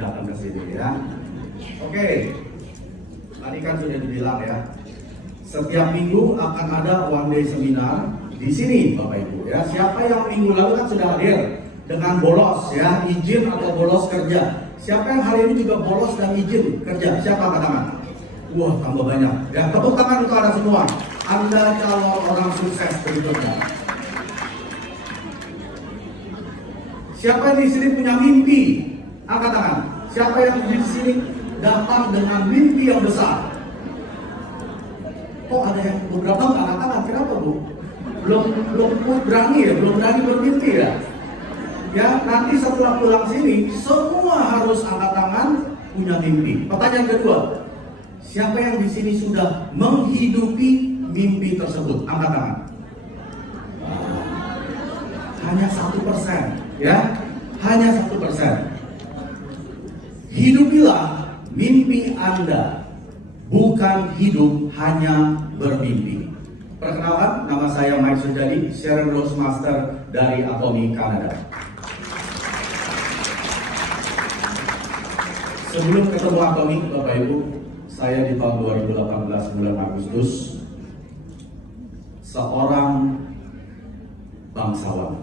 datang ke sini ya. Oke, tadi kan sudah dibilang ya, setiap minggu akan ada one day seminar di sini Bapak Ibu ya. Siapa yang minggu lalu kan sudah hadir dengan bolos ya, izin atau bolos kerja. Siapa yang hari ini juga bolos dan izin kerja? Siapa angkat tangan? Wah, tambah banyak ya. Tepuk tangan untuk Anda semua. Anda calon orang sukses berikutnya. Siapa yang di sini punya mimpi? Angkat tangan. Siapa yang di sini datang dengan mimpi yang besar? Kok ada yang beberapa nggak angkat tangan? Kenapa Bu? Belum berani ya? Belum berani bermimpi ya? Ya, nanti setelah pulang sini, semua harus angkat tangan punya mimpi. Pertanyaan kedua, siapa yang di sini sudah menghidupi mimpi tersebut? Angkat tangan. Hanya 1%, ya, hanya 1%. Hidupilah mimpi Anda, bukan hidup hanya bermimpi. Perkenalkan, nama saya Mike Sujadi, Sharon Rose Master dari Atomi Kanada. Sebelum ketemu Atomi, Bapak Ibu, saya di tahun 2018 bulan Agustus seorang bangsawan,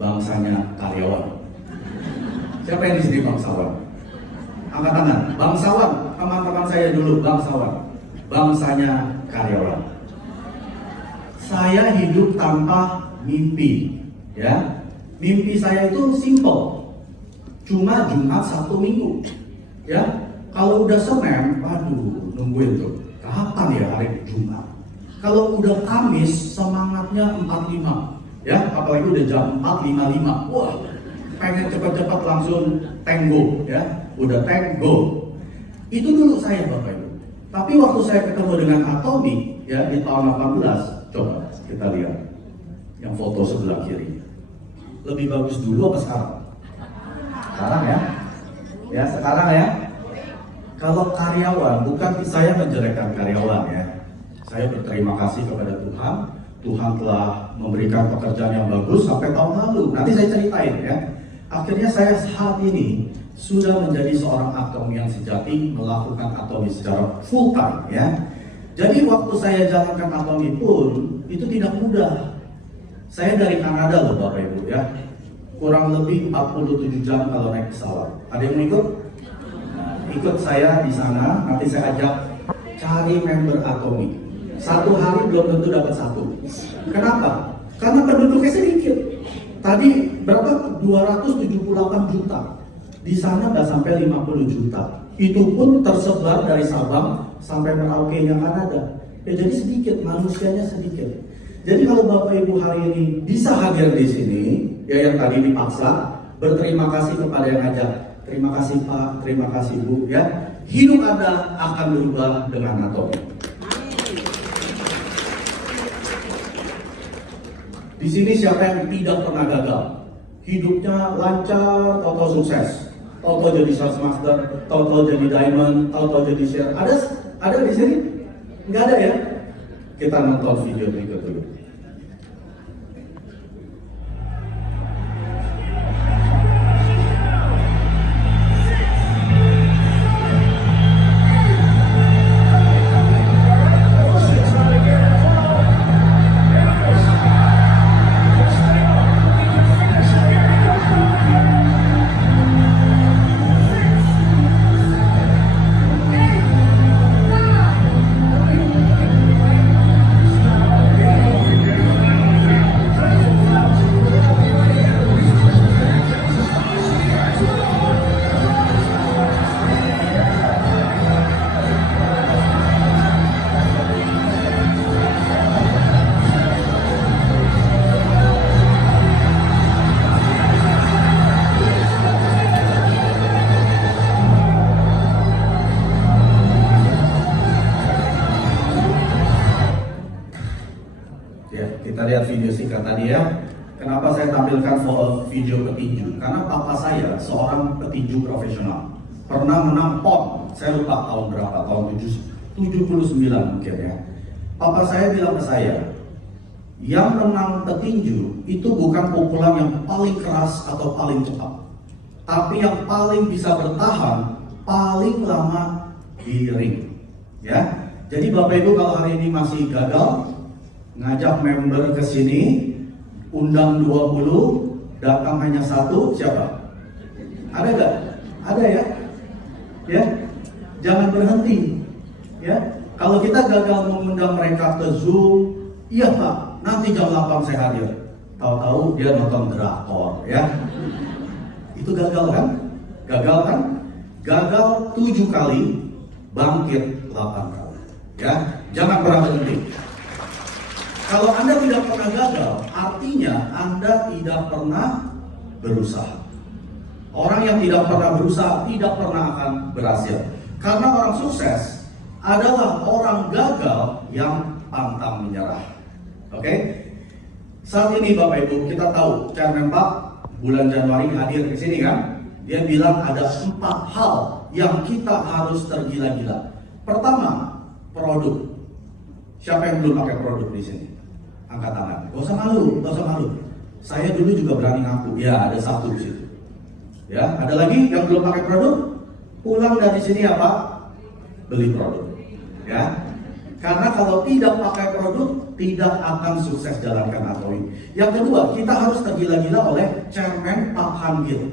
bangsanya karyawan. Siapa yang di sini bangsawan? Angkat tangan. Bangsawan, teman-teman saya dulu bangsawan, bangsanya karyawan. Saya hidup tanpa mimpi, ya. Mimpi saya itu simple. Cuma Jumat, Sabtu, Minggu, ya. Kalau udah Senin, waduh, nungguin tuh. Kapan ya hari Jumat? Kalau udah Kamis, semangatnya 45, ya. Apalagi udah jam 4.55, wah, pengen cepat-cepat langsung tenggo, ya. Udah tenggo. Itu dulu saya, Bapak Ibu. Tapi waktu saya ketemu dengan Atomi, ya, di tahun 18, coba kita lihat yang foto sebelah kiri. Lebih bagus dulu apa sekarang? Sekarang ya, ya sekarang ya. Kalau karyawan, bukan saya menjelekkan karyawan ya. Saya berterima kasih kepada Tuhan. Tuhan telah memberikan pekerjaan yang bagus sampai tahun lalu. Nanti saya ceritain ya. Akhirnya saya saat ini sudah menjadi seorang Atomi yang sejati, melakukan Atomi secara full time ya. Jadi waktu saya jalankan Atomi pun itu tidak mudah. Saya dari Kanada loh Bapak Ibu ya. Kurang lebih 47 jam kalau naik pesawat. Ada yang mau ikut? Nah, ikut saya di sana, nanti saya ajak cari member Atomi. Satu hari belum tentu dapat satu. Kenapa? Karena penduduknya sedikit. Tadi berapa? 278 juta. Di sana nggak sampai 50 juta. Itu pun tersebar dari Sabang sampai Merauke-nya Kanada. Ya, jadi sedikit, manusianya sedikit. Jadi kalau Bapak Ibu hari ini bisa hadir di sini, ya yang tadi dipaksa, berterima kasih kepada yang ngajak. Terima kasih Pak, terima kasih Bu, ya. Hidup Anda akan berubah dengan Atomi. Di sini siapa yang tidak pernah gagal? Hidupnya lancar, toto sukses. Toto jadi sales master, toto jadi diamond, toto jadi share. Ada di sini? Nggak ada ya? Kita nonton video berikut dulu. Kita lihat video singkat tadi ya. Kenapa saya tampilkan video petinju? Karena papa saya seorang petinju profesional. Pernah menang PON, saya lupa tahun berapa, tahun 79 mungkin ya. Papa saya bilang ke saya, yang menang petinju itu bukan pukulan yang paling keras atau paling cepat, tapi yang paling bisa bertahan paling lama di ring. Ya, jadi Bapak Ibu kalau hari ini masih gagal, ngajak member ke sini, undang 20, datang hanya 1, siapa? Ada nggak? Ada ya? Ya, jangan berhenti. Ya, kalau kita gagal mengundang mereka ke Zoom, iya Pak, nanti jam 8 saya hadir. Tahu-tahu dia nonton drakor, ya. Itu gagal kan? Gagal kan? Gagal 7 kali, bangkit 8 kali. Ya, jangan pernah berhenti. Kalau Anda tidak pernah gagal, artinya Anda tidak pernah berusaha. Orang yang tidak pernah berusaha tidak pernah akan berhasil. Karena orang sukses adalah orang gagal yang pantang menyerah. Oke? Saat ini Bapak Ibu, kita tahu Chairman Pak bulan Januari hadir ke sini kan? Dia bilang ada 4 hal yang kita harus tergila-gila. Pertama, produk. Siapa yang belum pakai produk di sini? Angkat tangan. Gak usah malu, gak usah malu. Saya dulu juga berani ngaku. Ya, ada 1 di situ. Ya, ada lagi yang belum pakai produk? Pulang dari sini apa? Beli produk. Ya. Karena kalau tidak pakai produk, tidak akan sukses jalankan Atomi. Yang kedua, kita harus tergila-gila oleh Chairman Pak Han Gil.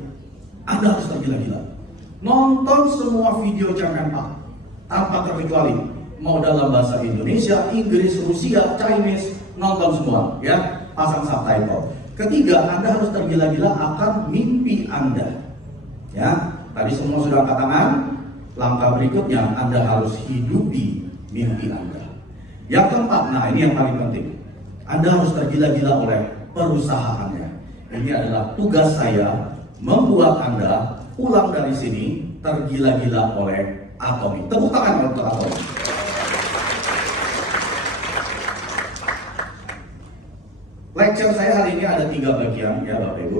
Anda harus tergila-gila. Nonton semua video Chairman Pak, tanpa terkecuali. Mau dalam bahasa Indonesia, Inggris, Rusia, Chinese, nonton semua. Ya, pasang subtitle. Ketiga, Anda harus tergila-gila akan mimpi Anda. Ya, tadi semua sudah angkat tangan. Langkah berikutnya, Anda harus hidupi mimpi Anda. Yang keempat, nah ini yang paling penting. Anda harus tergila-gila oleh perusahaannya. Ini adalah tugas saya membuat Anda pulang dari sini tergila-gila oleh Atomi. Tepuk tangan untuk Atomi. Lecture saya hari ini ada 3 bagian ya Bapak Ibu.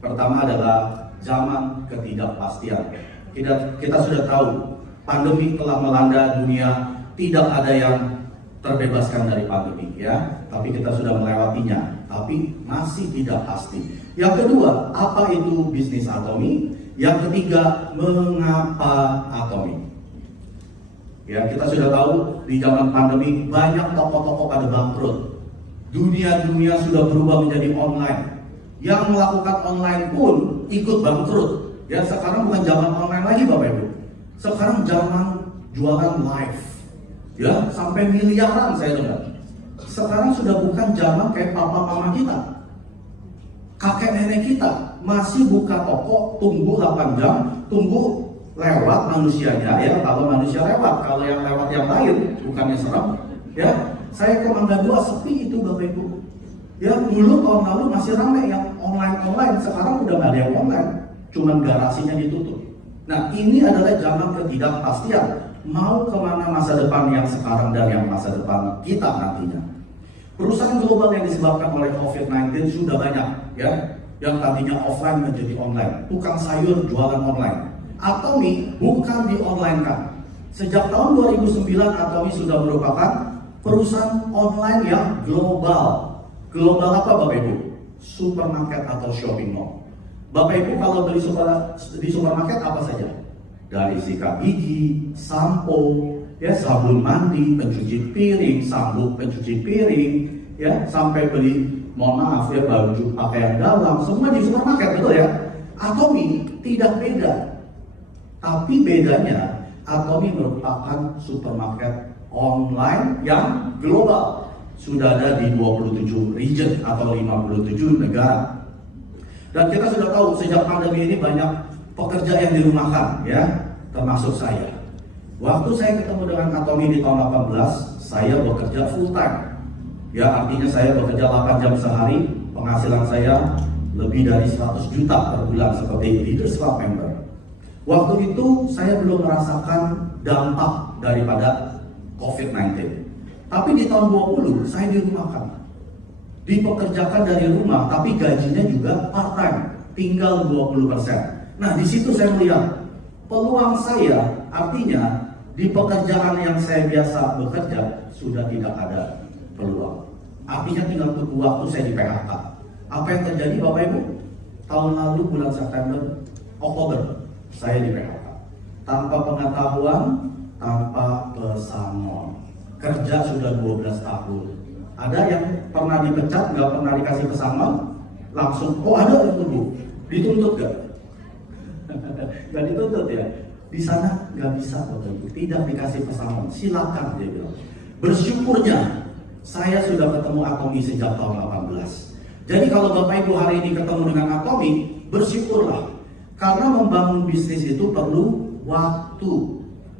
Pertama adalah zaman ketidakpastian. Kita sudah tahu pandemi telah melanda dunia, tidak ada yang terbebaskan dari pandemi ya, tapi kita sudah melewatinya, tapi masih tidak pasti. Yang kedua, apa itu bisnis Atomi? Yang ketiga, mengapa Atomi? Ya, kita sudah tahu di zaman pandemi banyak toko-toko pada bangkrut. Dunia sudah berubah menjadi online. Yang melakukan online pun ikut bangkrut. Ya, sekarang bukan zaman online lagi Bapak Ibu. Sekarang zaman jualan live. Ya, sampai miliaran saya dengar. Sekarang sudah bukan zaman kayak papa mama kita. Kakek nenek kita masih buka toko, tunggu 8 jam, tunggu lewat manusianya ya. Kalau manusia lewat, kalau yang lewat yang lain bukannya serem. Ya, saya ke Mangga 2 sepi itu Bapak Ibu. Ya, dulu tahun lalu masih ramai yang online, sekarang udah nggak ada yang online. Cuman garasinya ditutup. Nah, ini adalah zaman ketidakpastian. Mau kemana masa depan yang sekarang dan yang masa depan kita nantinya. Perusahaan global yang disebabkan oleh COVID-19 sudah banyak ya, yang tadinya offline menjadi online. Tukang sayur jualan online. Atomi bukan di online kan. Sejak tahun 2009 Atomi sudah merupakan perusahaan online yang global. Global apa Bapak Ibu? Supermarket atau shopping mall. Bapak Ibu kalau beli di supermarket apa saja? Dari sikat gigi, sampo, ya sabun mandi, pencuci piring, sabuk pencuci piring, ya sampai beli, mohon maaf ya baju pakaian dalam, semua di supermarket betul ya. Atomi tidak beda, tapi bedanya Atomi merupakan supermarket online yang global, sudah ada di 27 region atau 57 negara. Dan kita sudah tahu sejak pandemi ini banyak pekerja yang dirumahkan ya, termasuk saya. Waktu saya ketemu dengan Atomi di tahun 18, saya bekerja full time. Ya, artinya saya bekerja 8 jam sehari, penghasilan saya lebih dari 100 juta per bulan sebagai Leaders Club member. Waktu itu saya belum merasakan dampak daripada COVID-19. Tapi di tahun 20 saya dirumahkan. Dipekerjakan dari rumah, tapi gajinya juga part time, tinggal 20%. Nah, di situ saya melihat peluang saya, artinya di pekerjaan yang saya biasa bekerja sudah tidak ada peluang. Artinya tinggal tunggu waktu saya di PHK. Apa yang terjadi Bapak Ibu? Tahun lalu bulan September Oktober saya di PHK. Tanpa pengetahuan, tanpa pesangon. Kerja sudah 12 tahun. Ada yang pernah dipecat, nggak pernah dikasih pesangon, langsung, oh ada itu Bu, dituntut gak? Nggak dituntut ya. Di sana nggak bisa Bapak Ibu, tidak dikasih pesangon. Silakan dia bilang. Bersyukurnya saya sudah ketemu Atomi sejak tahun 18. Jadi kalau Bapak Ibu hari ini ketemu dengan Atomi, bersyukurlah. Karena membangun bisnis itu perlu waktu.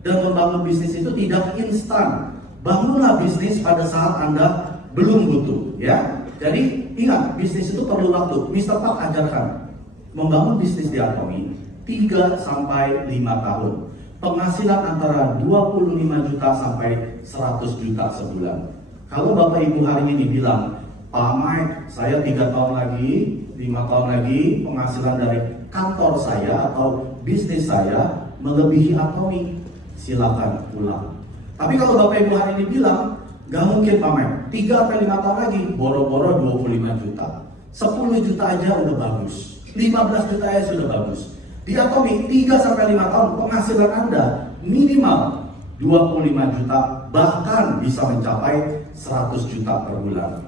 Dan membangun bisnis itu tidak instan. Bangunlah bisnis pada saat Anda belum butuh, ya. Jadi ingat, bisnis itu perlu waktu. Mr. Park ajarkan membangun bisnis di Atomi 3 sampai 5 tahun. Penghasilan antara 25 juta sampai 100 juta sebulan. Kalau Bapak Ibu hari ini bilang, Pak Mike, saya 3 tahun lagi, 5 tahun lagi penghasilan dari kantor saya atau bisnis saya melebihi Atomi, silakan pulang. Tapi kalau Bapak Ibu hari ini bilang, gak mungkin Pak Mike, 3-5 tahun lagi, boro-boro 25 juta, 10 juta aja udah bagus, 15 juta aja sudah bagus. Di Atomi 3-5 tahun penghasilan Anda minimal 25 juta, bahkan bisa mencapai 100 juta per bulan.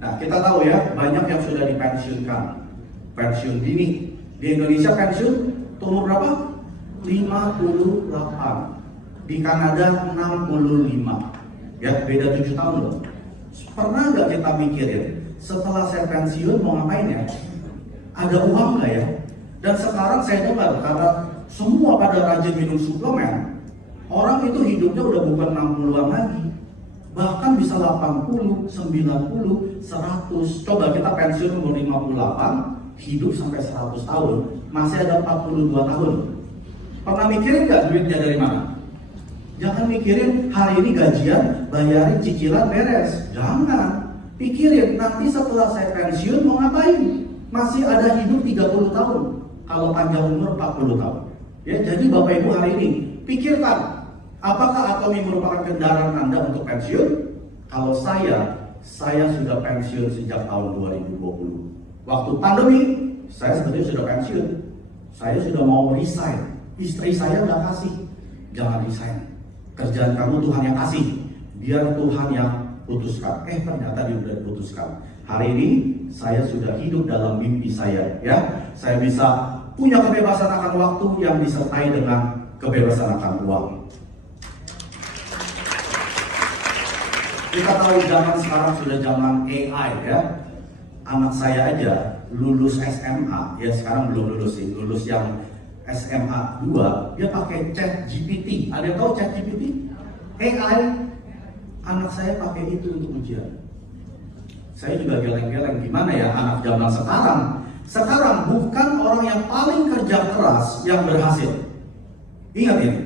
Nah, kita tahu ya, banyak yang sudah dipensiunkan, pensiun dini. Di Indonesia pensiun umur berapa? 58. Di Kanada 65. Ya, beda 7 tahun loh. Pernah nggak kita mikirin, setelah saya pensiun mau ngapain ya? Ada uang nggak ya? Dan sekarang saya dengar, karena semua pada rajin minum suplemen, orang itu hidupnya udah bukan 60-an lagi. Bahkan bisa 80, 90, 100. Coba kita pensiun umur 58, hidup sampai 100 tahun, masih ada 42 tahun. Pernah mikirin nggak duitnya dari mana? Jangan mikirin hari ini gajian, bayarin cicilan beres. Jangan. Pikirin nanti setelah saya pensiun mau ngapain? Masih ada hidup 30 tahun. Kalau panjang umur 40 tahun. Ya, jadi Bapak Ibu hari ini pikirkan, apakah Atomi merupakan kendaraan Anda untuk pensiun? Kalau saya sudah pensiun sejak tahun 2020. Waktu pandemi, saya sebetulnya sudah pensiun. Saya sudah mau resign. Istri saya udah kasih, jangan resign. Kerjaan kamu Tuhan yang kasih, biar Tuhan yang putuskan. Ternyata dia sudah diputuskan. Hari ini saya sudah hidup dalam mimpi saya, ya. Saya bisa punya kebebasan akan waktu yang disertai dengan kebebasan akan uang. Kita tahu zaman sekarang sudah zaman AI, ya. Anak saya aja lulus SMA, ya sekarang belum lulus sih, lulus yang SMA 2, dia pakai ChatGPT. Ada yang tahu ChatGPT? AI. Anak saya pakai itu untuk ujian. Saya juga geleng-geleng, gimana ya anak zaman sekarang. Sekarang bukan orang yang paling kerja keras yang berhasil. Ingat ini,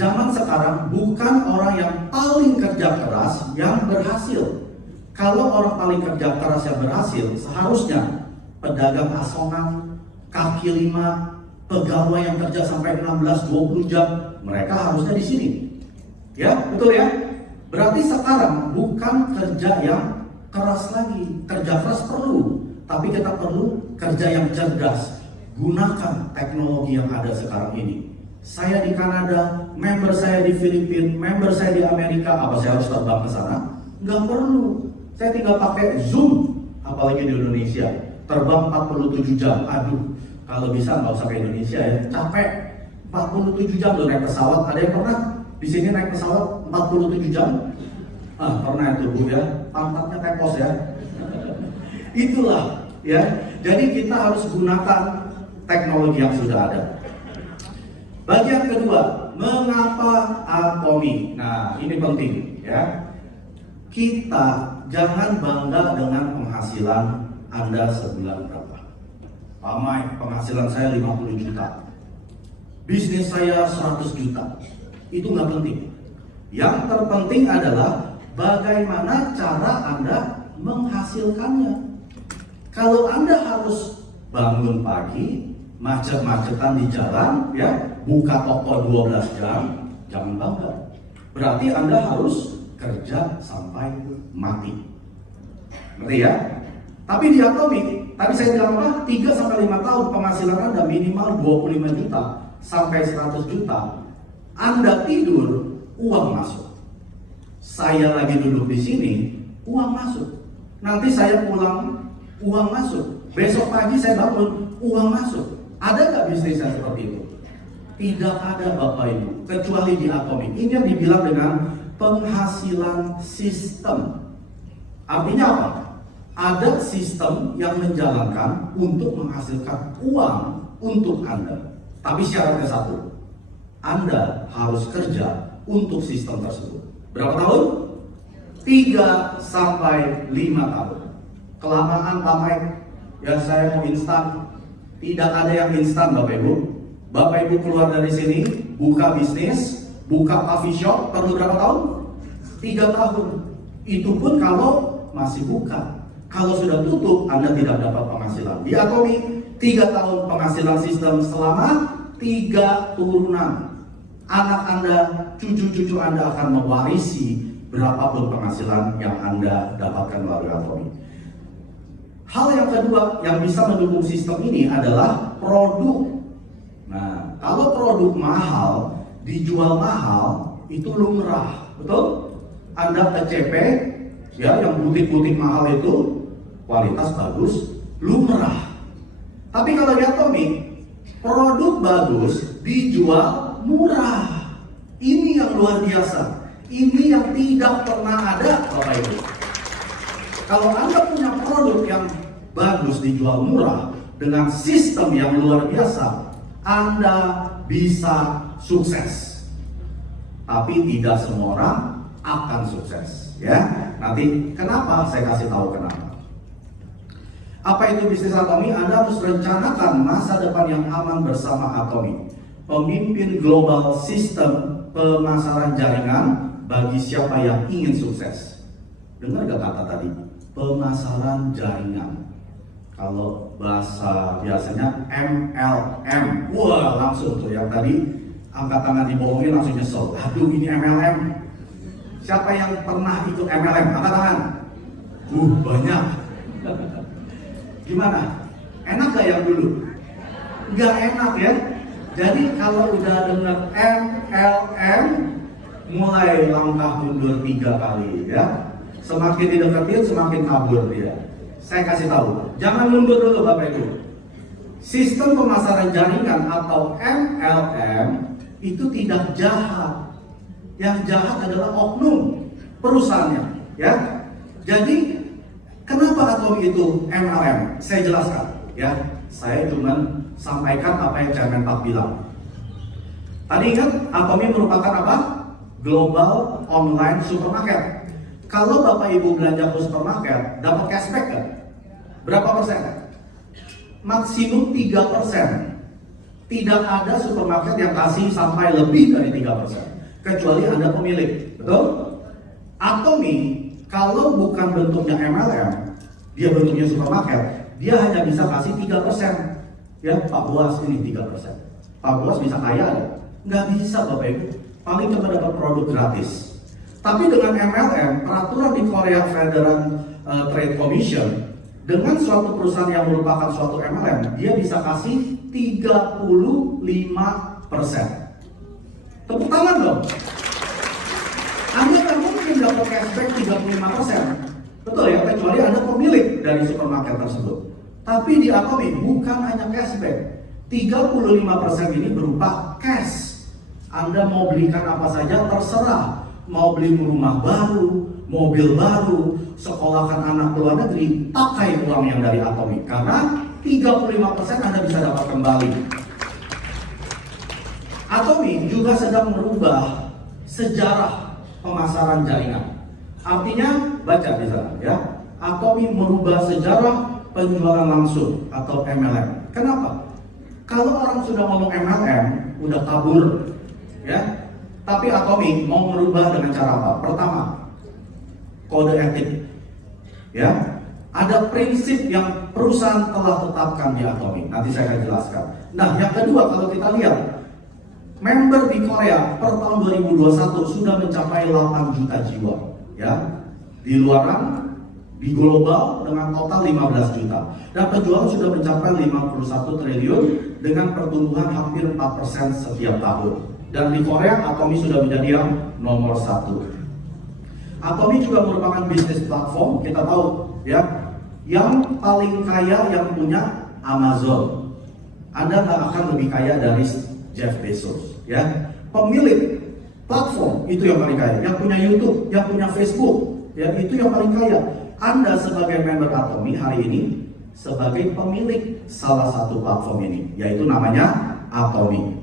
zaman sekarang bukan orang yang paling kerja keras yang berhasil. Kalau orang paling kerja keras yang berhasil, seharusnya pedagang asongan, kaki lima, pegawai yang kerja sampai 16-20 jam, mereka harusnya di sini. Ya, betul ya? Berarti sekarang bukan kerja yang keras lagi. Kerja keras perlu, tapi kita perlu kerja yang cerdas. Gunakan teknologi yang ada sekarang ini. Saya di Kanada, member saya di Filipina, member saya di Amerika, apa saya harus terbang ke sana? Nggak perlu. Saya tinggal pakai Zoom, apalagi di Indonesia. Terbang 47 jam, aduh. Kalau bisa nggak usah ke Indonesia ya, capek. 47 jam loh naik pesawat. Ada yang pernah di sini naik pesawat 47 jam? Pernah itu Bu ya, pantatnya tepos ya. Itulah ya. Jadi kita harus gunakan teknologi yang sudah ada. Bagian kedua, mengapa Atomi? Nah, ini penting ya. Kita jangan bangga dengan penghasilan Anda sebulan berapa. Pak Mike, penghasilan saya 50 juta. Bisnis saya 100 juta. Itu nggak penting. Yang terpenting adalah bagaimana cara Anda menghasilkannya. Kalau Anda harus bangun pagi, macet-macetan di jalan, ya, buka toko 12 jam, jangan bangga. Berarti Anda harus kerja sampai mati. Ngerti ya? Tapi di Atomic, tadi saya bilang apa? 3 sampai 5 tahun penghasilan Anda minimal 25 juta sampai 100 juta. Anda tidur, uang masuk. Saya lagi duduk di sini, uang masuk. Nanti saya pulang, uang masuk. Besok pagi saya bangun, uang masuk. Ada nggak bisnis yang seperti itu? Tidak ada Bapak Ibu, kecuali di Atomic. Ini yang dibilang dengan penghasilan sistem. Artinya apa? Ada sistem yang menjalankan untuk menghasilkan uang untuk Anda. Tapi syaratnya satu, Anda harus kerja untuk sistem tersebut. Berapa tahun? 3 sampai 5 tahun. Kelamaan Pak Mike, ya saya mau instan. Tidak ada yang instan Bapak Ibu. Bapak Ibu keluar dari sini, buka bisnis, buka coffee shop, perlu berapa tahun? 3 tahun. Itu pun kalau masih buka. Kalau sudah tutup, Anda tidak dapat penghasilan. Di Atomic, 3 tahun penghasilan sistem selama 3 turunan. Anak Anda, cucu-cucu Anda akan mewarisi berapapun penghasilan yang Anda dapatkan melalui Atomic. Hal yang kedua yang bisa mendukung sistem ini adalah produk. Nah, kalau produk mahal, dijual mahal, itu lumrah, betul? Anda TCP, ya, yang butik-butik mahal itu, kualitas bagus, lumrah. Tapi kalau di Atomic, produk bagus, dijual murah. Ini yang luar biasa. Ini yang tidak pernah ada, Bapak Ibu. Kalau Anda punya produk yang bagus, dijual murah, dengan sistem yang luar biasa, Anda bisa sukses. Tapi tidak semua orang akan sukses, ya. Nanti kenapa? Saya kasih tahu kenapa. Apa itu bisnis Atomic? Anda harus rencanakan masa depan yang aman bersama Atomic. Pemimpin global sistem pemasaran jaringan bagi siapa yang ingin sukses. Dengar gak kata tadi? Pemasaran jaringan. Kalau bahasa biasanya MLM. Wah, langsung tuh yang tadi angkat tangan dibohongin langsung nyesel. Aduh, ini MLM. Siapa yang pernah ikut MLM? Angkat tangan. Banyak. Gimana? Enak gak yang dulu? Gak enak ya. Jadi kalau udah dengar MLM, mulai langkah mundur 3 kali ya. Semakin dideketin, semakin kabur dia. Saya kasih tahu, jangan mundur dulu Bapak Ibu. Sistem pemasaran jaringan atau MLM itu tidak jahat. Yang jahat adalah oknum perusahaannya, ya. Jadi kenapa Atomic itu MLM? Saya jelaskan, ya. Saya cuma sampaikan apa yang Chairman Pak bilang. Tadi ingat Atomic merupakan apa? Global online supermarket. Kalau Bapak Ibu belanja ke supermarket, dapat cashback kan? Berapa persen? Maksimum 3%. Tidak ada supermarket yang kasih sampai lebih dari 3%. Kecuali Anda pemilik, betul? Atomic, kalau bukan bentuknya MLM, dia bentuknya supermarket, dia hanya bisa kasih 3%. Ya, Pak Buas ini 3%. Pak Buas bisa kaya ya? Nggak bisa Bapak Ibu. Paling cuma dapat produk gratis. Tapi dengan MLM, peraturan di Korea Federal Trade Commission, dengan suatu perusahaan yang merupakan suatu MLM, dia bisa kasih 35%. Tepuk tangan dong. Anda kan mungkin dapat cashback 35%. Betul ya, kecuali Anda pemilik dari supermarket tersebut. Tapi di Atomic bukan hanya cashback. 35% ini berupa cash. Anda mau belikan apa saja terserah. Mau beli rumah baru, mobil baru, sekolahkan anak ke luar negeri, pakai uang yang dari Atomic. Karena 35% Anda bisa dapat kembali. Atomic juga sedang merubah sejarah pemasaran jaringan. Artinya, baca di sana ya. Atomic merubah sejarah penjualan langsung atau MLM. Kenapa? Kalau orang sudah ngomong MLM, udah kabur, ya. Tapi Atomic mau merubah dengan cara apa? Pertama, kode etik, ya. Ada prinsip yang perusahaan telah tetapkan di Atomic. Nanti saya akan jelaskan. Nah, yang kedua kalau kita lihat, member di Korea per tahun 2021 sudah mencapai 8 juta jiwa, ya. Di luaran di global dengan total 15 juta. Dan penjualan sudah mencapai 51 triliun dengan pertumbuhan hampir 4% setiap tahun. Dan di Korea, Atomy sudah menjadi yang nomor 1. Atomy juga merupakan bisnis platform, kita tahu ya, yang paling kaya yang punya Amazon. Anda nggak akan lebih kaya dari Jeff Bezos, ya. Pemilik platform itu yang paling kaya, yang punya YouTube, yang punya Facebook, ya itu yang paling kaya. Anda sebagai member Atomy hari ini sebagai pemilik salah satu platform ini, yaitu namanya Atomy.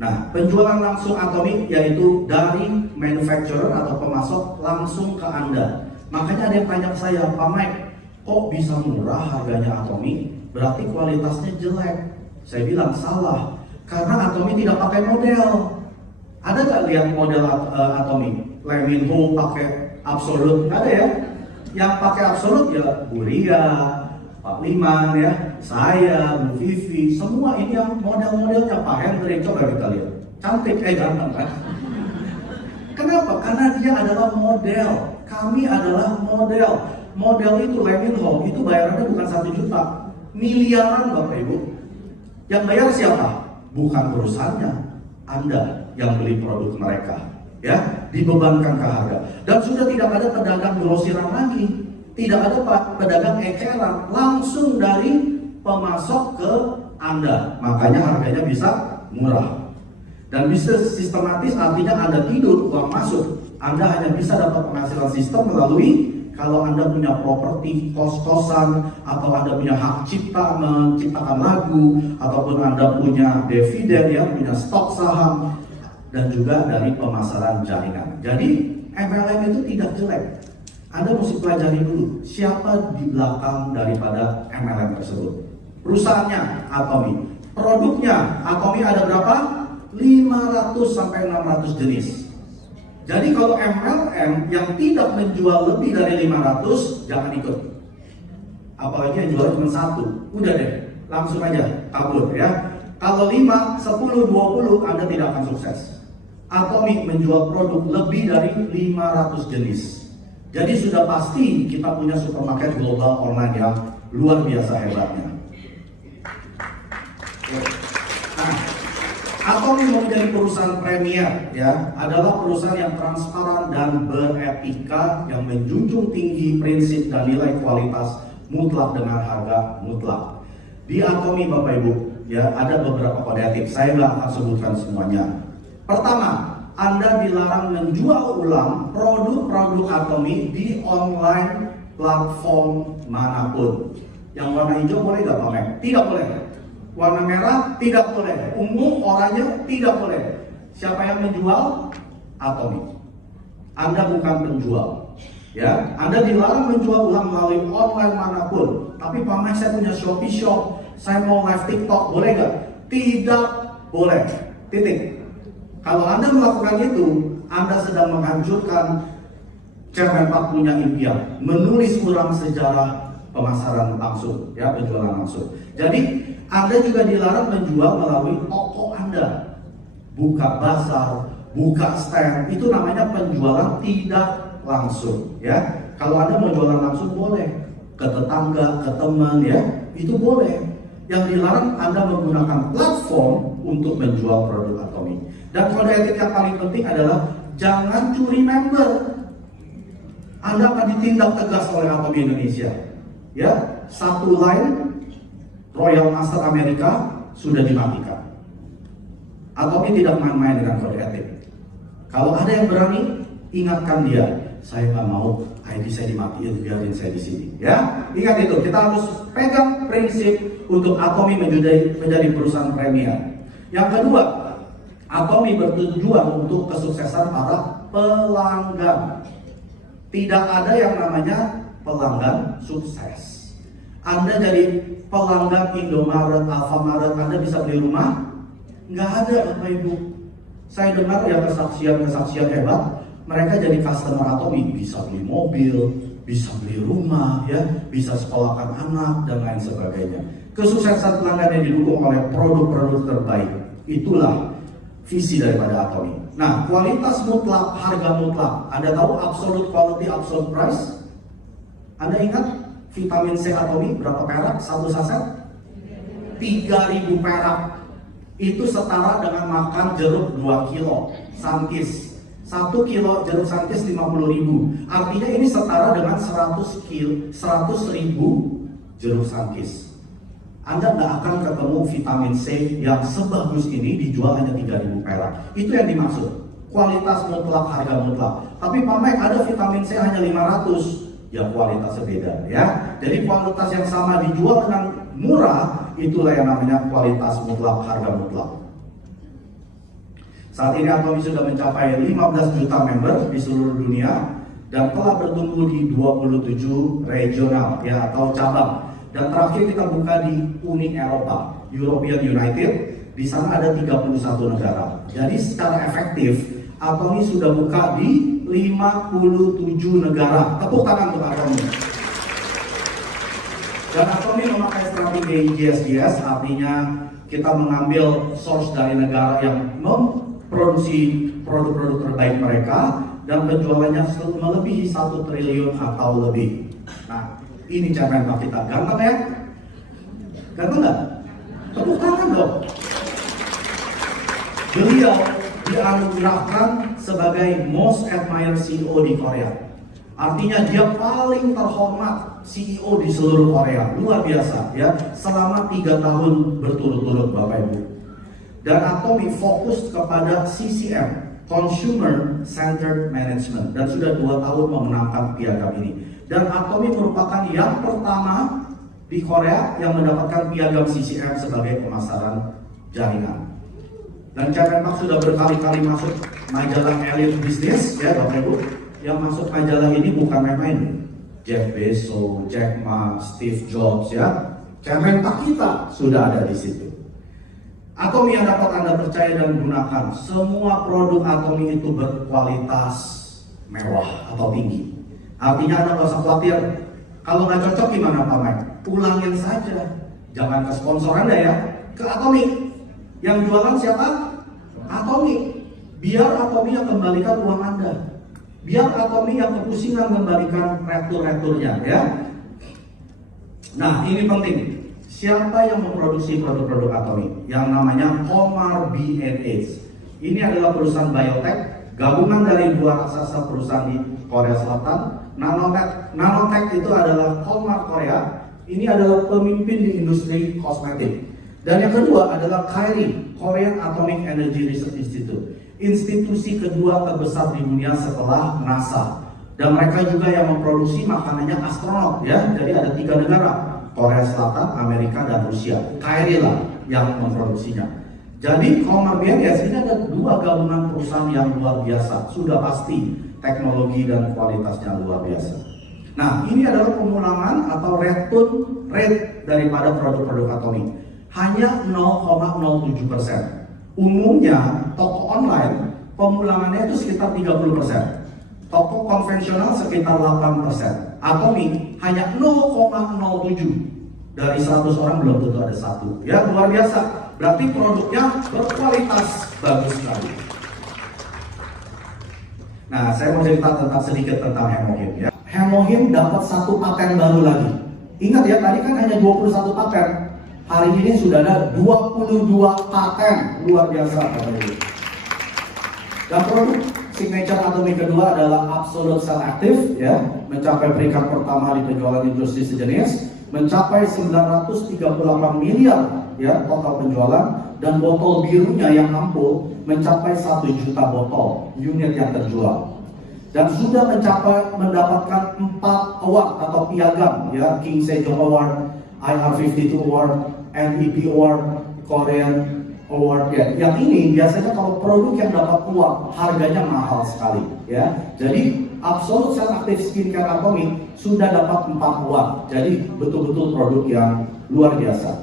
Nah, penjualan langsung Atomy yaitu dari manufacturer atau pemasok langsung ke Anda. Makanya ada yang tanya ke saya, Pak Mike, kok bisa murah harganya Atomy? Berarti kualitasnya jelek. Saya bilang salah, karena Atomy tidak pakai model. Ada nggak lihat model Atomy? Lee Min Ho pakai Absolut, nggak ada ya? Yang pakai Absolut ya Bu Ria, Pak Liman ya, saya, Bu Vivi, semua ini yang model-modelnya Pak Hendrik, coba kita lihat. Cantik, ganteng kan? Kenapa? Karena dia adalah model. Kami adalah model. Model itu Lee Min Ho, itu bayarannya bukan 1 juta, miliaran Bapak Ibu. Yang bayar siapa? Bukan perusahaannya, Anda yang beli produk mereka. Ya, dibebankan ke harga. Dan sudah tidak ada pedagang grosiran lagi, tidak ada pedagang eceran, langsung dari pemasok ke Anda. Makanya harganya bisa murah. Dan bisa sistematis, artinya Anda tidur, uang masuk. Anda hanya bisa dapat penghasilan sistem melalui kalau Anda punya properti, kos-kosan, atau Anda punya hak cipta menciptakan lagu, ataupun Anda punya dividen, ya, punya stok saham, dan juga dari pemasaran jaringan. Jadi MLM itu tidak jelek. Anda mesti pelajari dulu siapa di belakang daripada MLM tersebut. Perusahaannya Atomy, produknya Atomy ada berapa? 500 sampai 600 jenis. Jadi kalau MLM yang tidak menjual lebih dari 500, jangan ikut. Apalagi yang jual cuma 1, udah deh, langsung aja kabur ya. Kalau 5, 10, 20 Anda tidak akan sukses. Atomy menjual produk lebih dari 500 jenis. Jadi sudah pasti kita punya supermarket global online yang luar biasa hebatnya. Nah, Atomy mau menjadi perusahaan premier, ya, adalah perusahaan yang transparan dan beretika, yang menjunjung tinggi prinsip dan nilai kualitas mutlak dengan harga mutlak. Di Atomy Bapak Ibu, ya, ada beberapa kode etik. Saya nggak akan sebutkan semuanya. Pertama, Anda dilarang menjual ulang produk-produk Atomy di online platform manapun. Yang warna hijau boleh nggak Pak Mek? Tidak boleh. Warna merah tidak boleh. Ungu, oranye tidak boleh. Siapa yang menjual? Atomy. Anda bukan penjual. Ya, Anda dilarang menjual ulang melalui online manapun. Tapi Pak Mek, saya punya Shopee Shop, saya mau live TikTok, boleh nggak? Tidak boleh. Titik. Kalau Anda melakukan itu, Anda sedang menghancurkan Kemenpak punya impian, menulis ulang sejarah pemasaran langsung, ya, penjualan langsung. Jadi Anda juga dilarang menjual melalui toko Anda, buka bazar, buka stand, itu namanya penjualan tidak langsung, ya. Kalau Anda mau jualan langsung boleh, ke tetangga, ke teman, ya, itu boleh. Yang dilarang Anda menggunakan platform untuk menjual produk Atomy. Dan kode etik yang paling penting adalah jangan curi member. Anda akan ditindak tegas oleh Atomy Indonesia. Ya, satu line Royal Master Amerika sudah dimatikan. Atomy tidak main-main dengan kode etik. Kalau ada yang berani, ingatkan dia, saya nggak mau ID saya dimatiin, biarin saya di sini. Ya, ingat itu. Kita harus pegang prinsip untuk Atomy menjadi perusahaan premier. Yang kedua, Atomy bertujuan untuk kesuksesan para pelanggan. Tidak ada yang namanya pelanggan sukses. Anda jadi pelanggan Indomaret, Alfamaret, Anda bisa beli rumah? Nggak ada Bapak Ibu. Saya dengar ya kesaksian hebat, mereka jadi customer Atomy, bisa beli mobil, bisa beli rumah, ya, bisa sekolahkan anak dan lain sebagainya. Kesuksesan pelanggan yang didukung oleh produk-produk terbaik. Itulah visi daripada Atomy. Nah, kualitas mutlak, harga mutlak. Anda tahu absolute quality, absolute price? Anda ingat vitamin C Atomy berapa perak satu saset? 3.000 perak. Itu setara dengan makan jeruk 2 kilo Sunkist. 1 kilo jeruk Sunkist 50.000. Artinya ini setara dengan 100.000 jeruk Sunkist. Anda nggak akan ketemu vitamin C yang sebagus ini dijual hanya 3.000 perak. Itu yang dimaksud. Kualitas mutlak, harga mutlak. Tapi Pak Mike, ada vitamin C hanya 500. Ya kualitasnya beda ya. Jadi kualitas yang sama dijual dengan murah, itulah yang namanya kualitas mutlak, harga mutlak. Saat ini Atomy sudah mencapai 15 juta member di seluruh dunia dan telah bertumbuh di 27 regional ya atau cabang. Dan terakhir kita buka di Uni Eropa, European United. Di sana ada 31 negara. Jadi secara efektif Atomy sudah buka di 57 negara. Tepuk tangan untuk Atomy. Dan Atomy memakai strategi GSGS, artinya kita mengambil source dari negara yang memproduksi produk-produk terbaik mereka dan penjualannya melebihi 1 triliun atau lebih. Nah, ini cara yang kita ganteng ya? Ganteng nggak? Tepuk tangan dong. Beliau dianugerahkan sebagai Most Admired CEO di Korea. Artinya dia paling terhormat CEO di seluruh Korea. Luar biasa ya, selama 3 tahun berturut-turut Bapak Ibu. Dan Atomy fokus kepada CCM, Consumer Centered Management, dan sudah 2 tahun memenangkan piagam ini. Dan Atomy merupakan yang pertama di Korea yang mendapatkan piagam CCM sebagai pemasaran jaringan. Dan Kemenpak sudah berkali-kali masuk majalah Elite Business ya Bapak Ibu. Yang masuk majalah ini bukan main-main. Jeff Bezos, Jack Ma, Steve Jobs ya. Kemenpak kita sudah ada di situ. Atomy yang dapat Anda percaya dan gunakan, semua produk Atomy itu berkualitas mewah atau tinggi. Artinya Anda nggak usah khawatir. Kalau nggak cocok gimana Pak Mike? Ulangin saja. Jangan ke sponsor Anda ya, ke Atomy. Yang jualan siapa? Atomy. Biar Atomy yang kembalikan uang Anda. Biar Atomy yang kepusingan kembalikan retur-returnya ya. Nah ini penting. Siapa yang memproduksi produk-produk Atomy? Yang namanya Comar B&H. Ini adalah perusahaan biotech, gabungan dari 2 raksasa perusahaan di Korea Selatan. Nanotech itu adalah Comar Korea. Ini adalah pemimpin di industri kosmetik. Dan yang kedua adalah KAERI, Korean Atomic Energy Research Institute, institusi kedua terbesar di dunia setelah NASA. Dan mereka juga yang memproduksi makanannya astronot ya. Jadi ada 3 negara, Korea Selatan, Amerika, dan Rusia. KAERI lah yang memproduksinya. Jadi Comar B&H ini ada 2 gabungan perusahaan yang luar biasa. Sudah pasti teknologi dan kualitasnya luar biasa. Nah ini adalah pemulangan atau return rate daripada produk-produk Atomy. Hanya 0,07%. Umumnya toko online pemulangannya itu sekitar 30%. Toko konvensional sekitar 8%. Atomy hanya 0,07. Dari 100 orang belum tentu ada 1. Ya luar biasa. Berarti produknya berkualitas bagus sekali. Nah saya mau cerita sedikit tentang Hemohim ya. Hemohim dapat 1 paten baru lagi. Ingat ya tadi kan hanya 21 paten. Hari ini sudah ada 22 paten, luar biasa. Dan produk signature Atomy kedua adalah Absolute Cell Active, ya, mencapai peringkat pertama di penjualan industri sejenis, mencapai 938 miliar, ya, total penjualan, dan botol birunya yang ampul mencapai 1 juta botol unit yang terjual. Dan sudah mendapatkan 4 award atau piagam, ya, King Sejong Award, IR52 Award, NEP Award, Korean Award ya. Yang ini biasanya kalau produk yang dapat uang harganya mahal sekali ya. Jadi Absolute Cell Active Skincare Atomy sudah dapat 4 award. Jadi betul-betul produk yang luar biasa.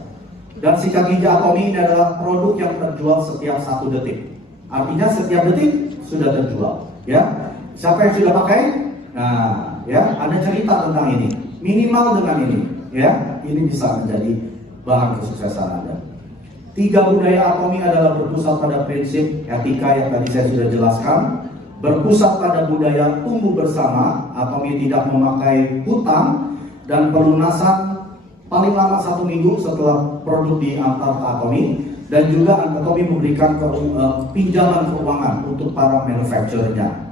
Dan sikat gigi Atomy ini adalah produk yang terjual setiap 1 detik. Artinya setiap detik sudah terjual ya. Siapa yang sudah pakai? Nah ya, ada cerita tentang ini. Minimal dengan ini ya, ini bisa menjadi bahan kesuksesan Anda. 3 budaya Atomy adalah berpusat pada prinsip etika yang tadi saya sudah jelaskan. berpusat pada budaya tumbuh bersama. Atomi tidak memakai hutang dan pelunasan paling lama 1 minggu setelah produk diantar ke Atomi, dan juga Atomi memberikan pinjaman keuangan untuk para manufacturer-nya.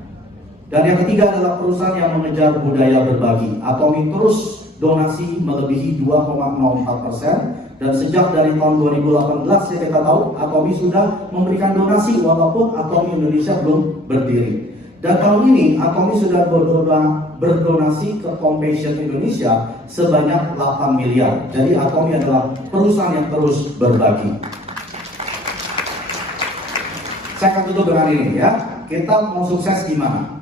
Dan yang ketiga adalah perusahaan yang mengejar budaya berbagi. Atomi terus donasi melebihi 2,04%, dan sejak dari tahun 2018 ya kita tahu Atomi sudah memberikan donasi walaupun Atomi Indonesia belum berdiri. Dan tahun ini Atomi sudah berdonasi ke Compassion Indonesia sebanyak 8 miliar. Jadi Atomi adalah perusahaan yang terus berbagi. Saya akan tutup dengan ini ya. Kita mau sukses gimana?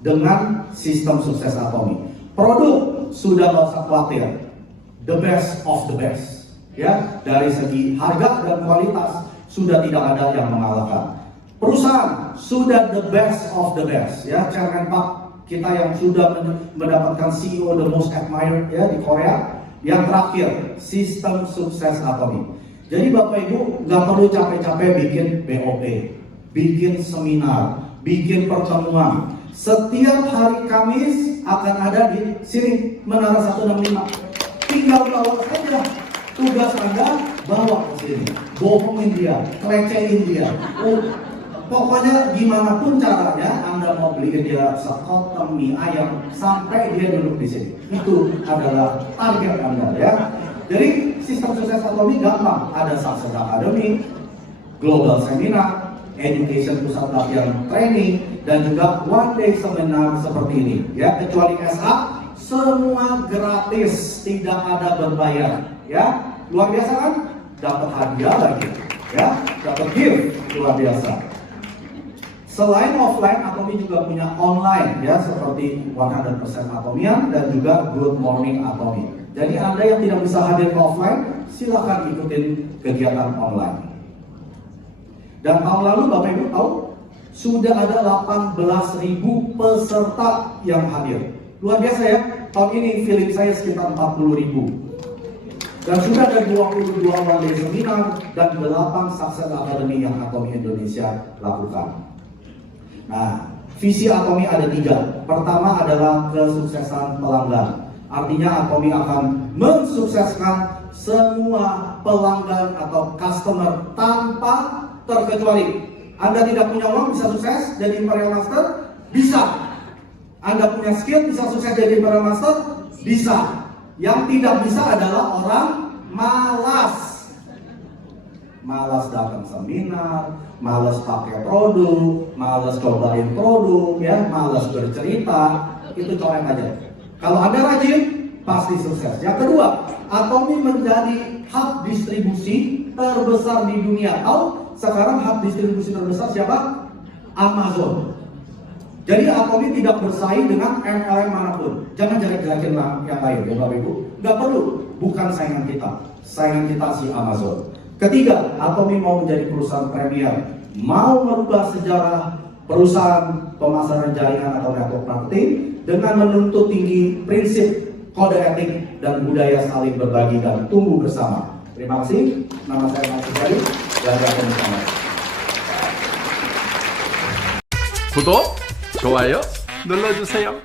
Dengan sistem sukses Atomi. Produk sudah nggak usah khawatir, the best of the best, ya, dari segi harga dan kualitas sudah tidak ada yang mengalahkan. Perusahaan sudah the best of the best, ya, Chairman Pak kita yang sudah mendapatkan CEO the most admired ya di Korea. Yang terakhir, sistem sukses Atomi. Jadi Bapak Ibu nggak perlu capek-capek bikin BOP, bikin seminar, bikin pertemuan. Setiap hari Kamis akan ada di sini Menara 165. Tinggal bawa saja. Tugas Anda bawa ke sini, bohongin dia, kelecehin dia. Pokoknya gimana pun caranya Anda mau beliin dia sekoteng mie ayam sampai dia duduk di sini. Itu adalah target Anda ya. Jadi sistem sukses Atomi gampang. Ada Success Academy, Global Seminar, Education Pusat Latihan Training, dan juga one day seminar seperti ini ya. Kecuali SA semua gratis, tidak ada berbayar ya. Luar biasa kan? Dapat hadiah lagi ya, dapat gift, luar biasa. Selain offline, Atomi juga punya online ya, seperti 100% Atomian dan juga Good Morning Atomi. Jadi Anda yang tidak bisa hadir ke offline, silakan ikutin kegiatan online. Dan tahun lalu Bapak Ibu tahu sudah ada 18.000 peserta yang hadir. Luar biasa ya. Tahun ini feeling saya sekitar 40.000. Dan sudah ada 22 one day seminar dan 8 Success Academy yang Atomi Indonesia lakukan. Nah, visi Atomi ada 3. Pertama adalah kesuksesan pelanggan. Artinya Atomi akan mensukseskan semua pelanggan atau customer tanpa terkecuali. Anda tidak punya uang bisa sukses jadi Imperial Master? Bisa. Anda punya skill bisa sukses jadi Imperial Master? Bisa. Yang tidak bisa adalah orang malas. Malas datang seminar, malas pakai produk, malas cobain produk, ya, malas bercerita. Itu coreng aja. Kalau Anda rajin, pasti sukses. Yang kedua, Atomi menjadi hub distribusi terbesar di dunia. Tahu? Sekarang hub distribusi terbesar siapa? Amazon. Jadi Atomi tidak bersaing dengan MLM manapun. Jangan jelek-jelekin yang lain ya Bapak Ibu. Nggak perlu, bukan saingan kita. Saingan kita si Amazon. Ketiga, Atomi mau menjadi perusahaan premier, mau merubah sejarah perusahaan pemasaran jaringan atau network marketing dengan menuntut tinggi prinsip kode etik dan budaya saling berbagi dan tumbuh bersama. Terima kasih. Nama saya Mas Sujari. 구독, 좋아요 눌러주세요.